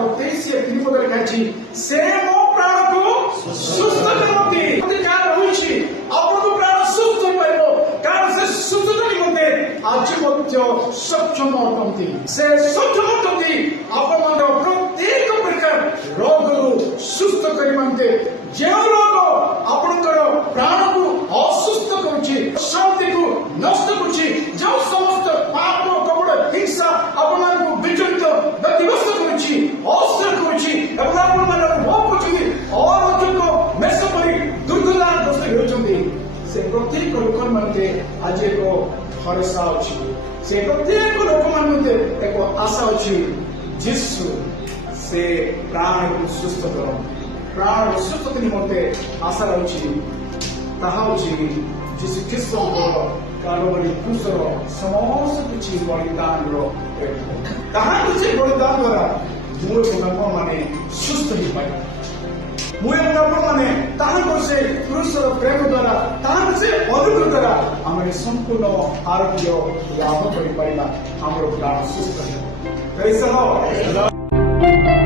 23 पद लिखाई से मो प्राण को सुस्थ करती अधिकार होइछि आपन प्राण सुस्थ पाइबो कारण से सुस्थता निमंते आज मध्य सक्षम अटंती से सक्षम अटंती आपन प्रत्येक प्रकार रोगरु सुस्थ करिमंते जे रोग आपनकर प्राण को असुस्थ करूछि शांति को नष्ट करूछि जो समस्त पाप कपड़ हिंसा आपन को विचलित व्यतिव्यस्त करूछि अस्थिर करूछि एवं आपन मन भोग करूछि और अधिक मेष परि दुर्गला ग्रस्त होउछन्ति से प्रत्येक लोक मते आज एक भरोसा अछि से प्रत्येक लोक मते एक आशा अछि यीशु से प्राण को सुस्थ करो प्राण सुस्थ निमंते आशा अछि ताहा अछि यीशु ख्रीष्ट कालोवरी क्रूसर समस्त किछि बलिदान ताहा किछि बलिदान द्वारा मूल माने सुस्थ ही पाए मुए माने ताहा से क्रूसर प्रेम द्वारा ताहा से अनुग्रह द्वारा आमे संपूर्ण आरोग्य लाभ करि पाइबा हमरो प्राण सुस्थ है। Praise the Lord.